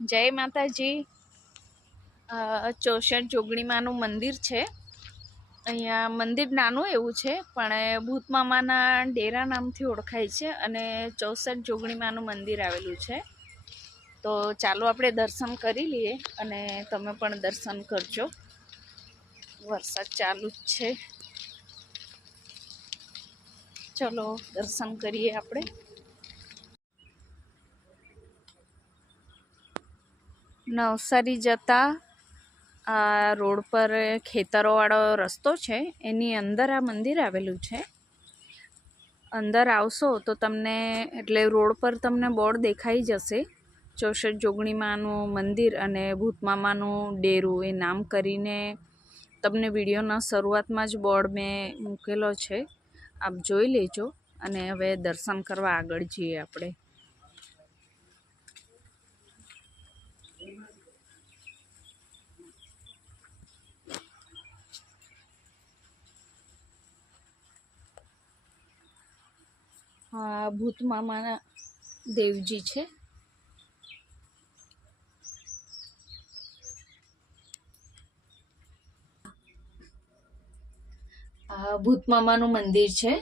જય માતાજી. ચોસઠ જોગણી માનું મંદિર છે. અહીંયા મંદિર નાનું એવું છે પણ ભૂતમામાના ડેરા નામથી ઓળખાય છે અને 64 જોગણી માનું મંદિર આવેલું છે. તો ચાલો આપણે દર્શન કરી લઈએ અને તમે પણ દર્શન કરજો. વરસાદ ચાલુ જ છે. ચલો દર્શન કરીએ આપણે. નવસારી જતા આ રોડ પર ખેતરોવાળો રસ્તો છે, એની અંદર આ મંદિર આવેલું છે. અંદર આવશો તો તમને એટલે રોડ પર તમને બોર્ડ દેખાઈ જશે, 64 જોગણી માનું મંદિર અને ભૂતમામાનું ડેરું એ નામ કરીને તમને વિડીયોના શરૂઆતમાં જ બોર્ડ મેં મૂકેલો છે. આપ જોઈ લેજો અને હવે દર્શન કરવા આગળ જઈએ આપણે. ભૂતમામાના દેવજી છે. ભૂતમામાનું મંદિર છે.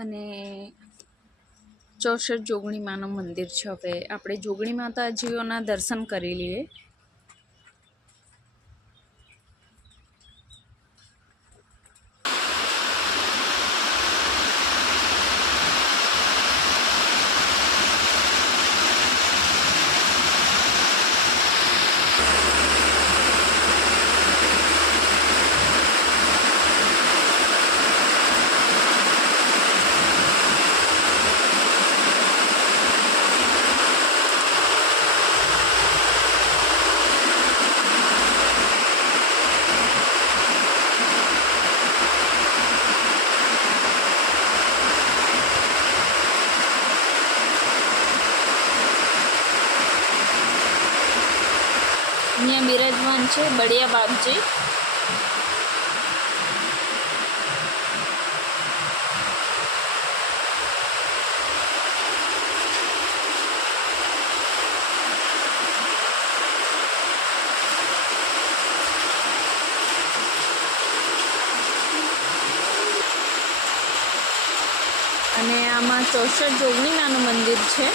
અને 64 જોગણી માનું મંદિર છે. હવે આપણે જોગણી માતાજીઓના દર્શન કરી લઈએ. અહીંયા બિરાજમાન છે બળિયા બાપજી. અને આમાં 64 જોગણી માનું મંદિર છે.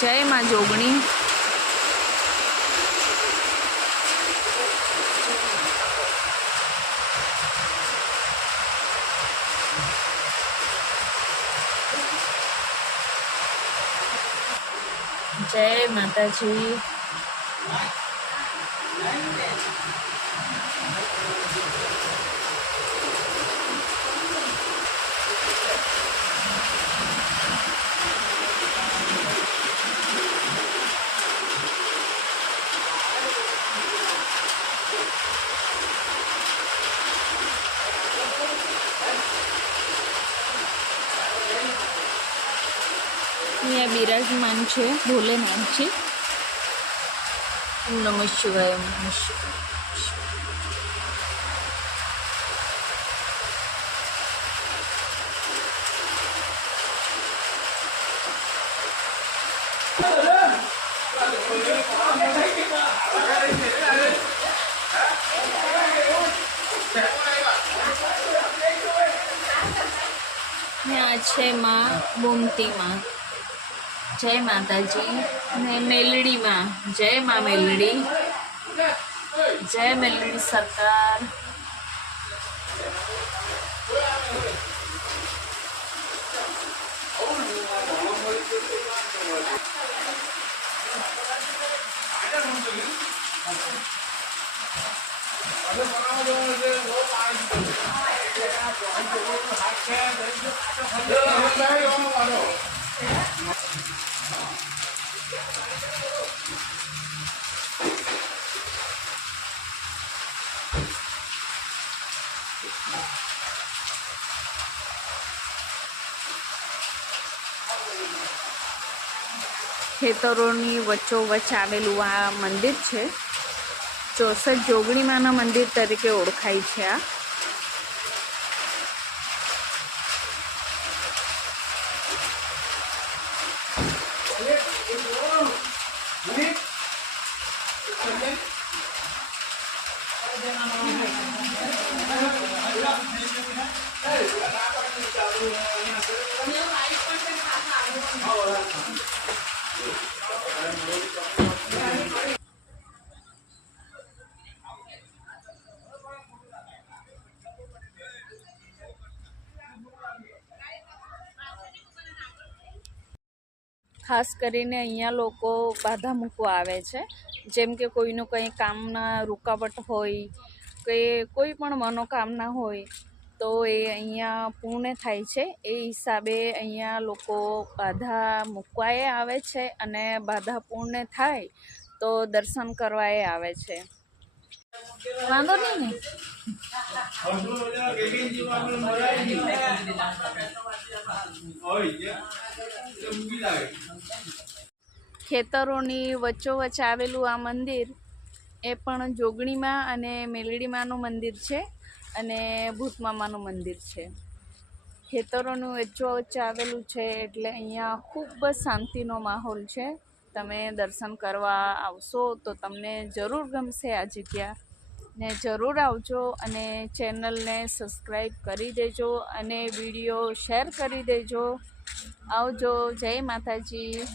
જય માં જોગણી. જય માતાજી. અહીંયા બિરાજમાન છે ભોલેનાથજી. નમઃ શિવાય. નમઃ શિવાય. આ છે માં ગોમતીમાં. જય માતાજી. ને મેલડીમાં જય માં મેલડી. જય મેલડી સરકાર. ખેતરોની વચ્ચોવચ્ચ આવેલું આ મંદિર છે. 64 જોગણીમાના મંદિર તરીકે ઓળખાય છે આ. ખાસ કરીને અહીંયા લોકો બાધા મૂકવા આવે છે. જેમ કે કોઈનું કંઈ કામના રૂકાવટ હોય કે કોઈ પણ મનોકામના હોય તો એ અહીંયા પૂર્ણ થાય છે. એ હિસાબે અહીંયા લોકો બાધા મૂકવાએ આવે છે અને બાધા પૂર્ણ થાય તો દર્શન કરવાએ આવે છે. વાંધો નહીં ને. ખેતરોની વચ્ચોવચ્ચ આવેલું આ મંદિર એ પણ જોગણીમાં અને મેલડીમાનું મંદિર છે અને ભૂતમામાનું મંદિર છે. ખેતરોનું વચ્ચોવચ્ચ આવેલું છે એટલે અહીંયા ખૂબ જ શાંતિનો માહોલ છે. તમે દર્શન કરવા આવશો તો તમને જરૂર ગમશે આ જગ્યા ને જરૂર આવજો અને ચેનલને સબસ્ક્રાઈબ કરી દેજો અને વિડીયો શેર કરી દેજો. આવજો. જય માતાજી.